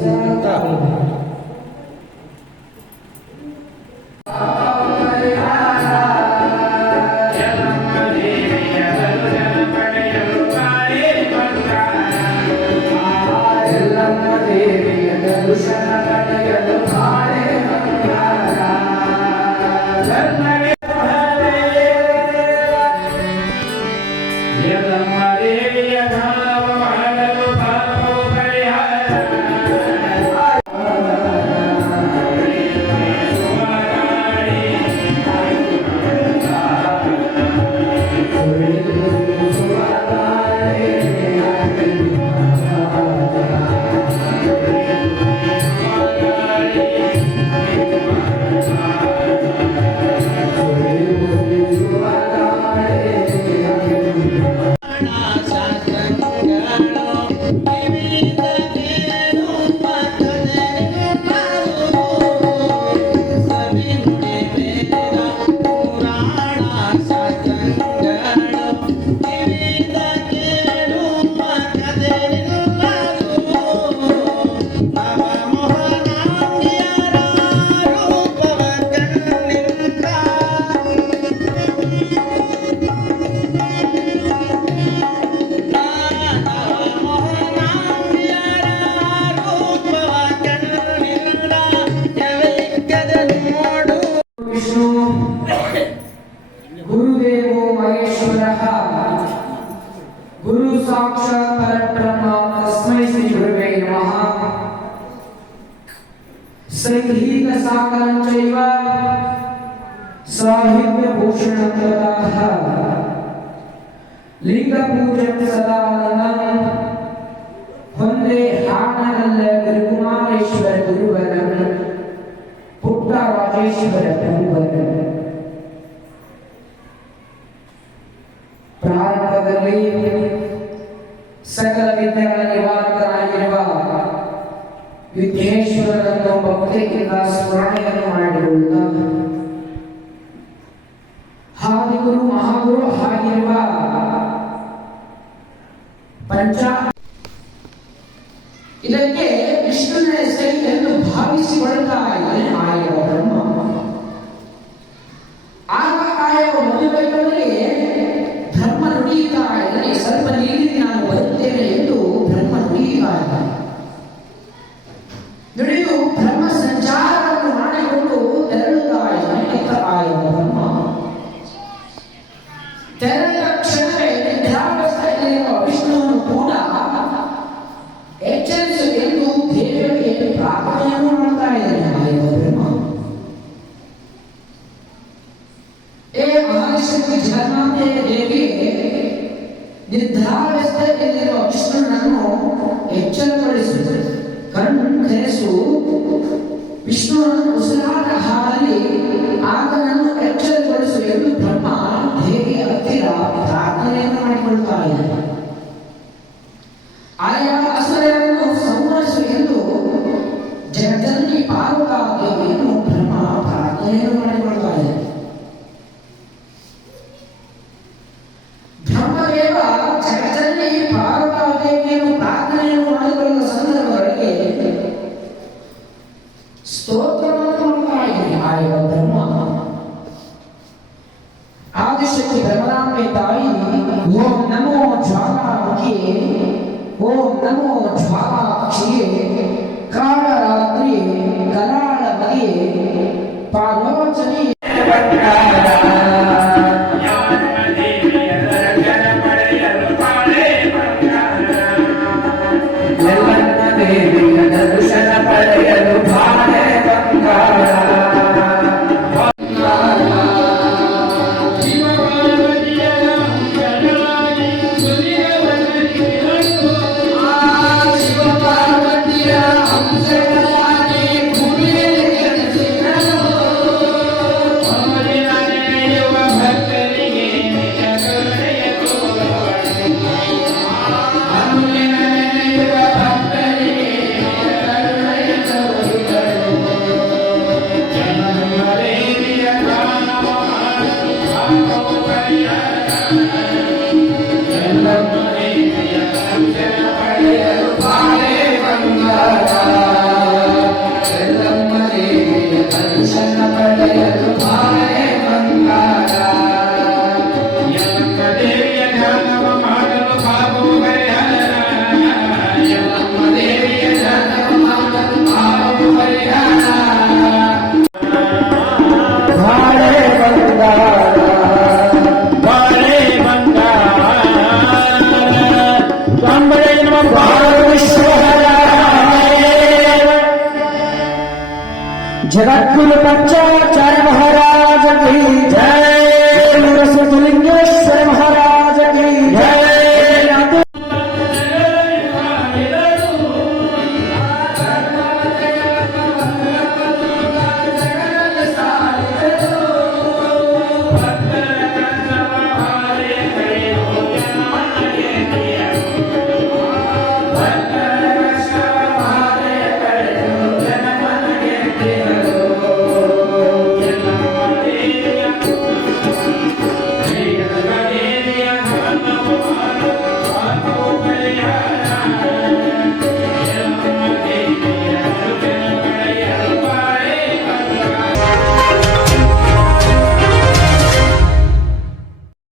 está ಗುರು ಸಾಕ್ಷಾತ್ ಪರಬ್ರಹ್ಮ ತಸ್ಮೈ ಶ್ರೀ ಗುರುವೇ ನಮಃ ಸಂಗೀತ ಸಾಕರಂ ಚೈವ ಸಾಹಿತ್ಯ ಭೂಷಣಂ ತಥಾಹ ಲಿಂಗ ಪೂಜಂ ಸದಾನಂದಂ ಹೊಂದೆ ಹಾಡನಲ್ಲ ಗುರುಕುಮಾರೇಶ್ವರ ಗುರುವರಂ ಪುಟ್ಟ ರಾಜೇಶ್ವರ ಪ್ರಭುವರಂ ಪ್ರಾರಂಭದಲ್ಲಿ ಸಕಲ ವಿದ್ಯೆಗಳ ನಿವಾರಕರಾಗಿರುವ ವಿದ್ಯೇಶ್ವರನನ್ನು ಭಕ್ತಿಯಿಂದ ಸ್ಮರಣೆಯನ್ನು ವಿಷ್ಣುವನ್ನು ಉಸಿರಾಟ ಹಾಡಲಿ ಆತನನ್ನು ಎಚ್ಚರಗೊಳಿಸು ಎಂದು ಬ್ರಹ್ಮ ದೇವಿಯ ಹತ್ತಿರ ಪ್ರಾರ್ಥನೆಯನ್ನು ಮಾಡಿಕೊಳ್ತಾ ಇದ್ದಾನೆ ಆಯಾ ज्वाला में दाई वो नमो झाला किए वो नमो झाला किए काल रात्रि कलाल बगे पारोचनी జగద్గురు పంచాచార్య మహారాజ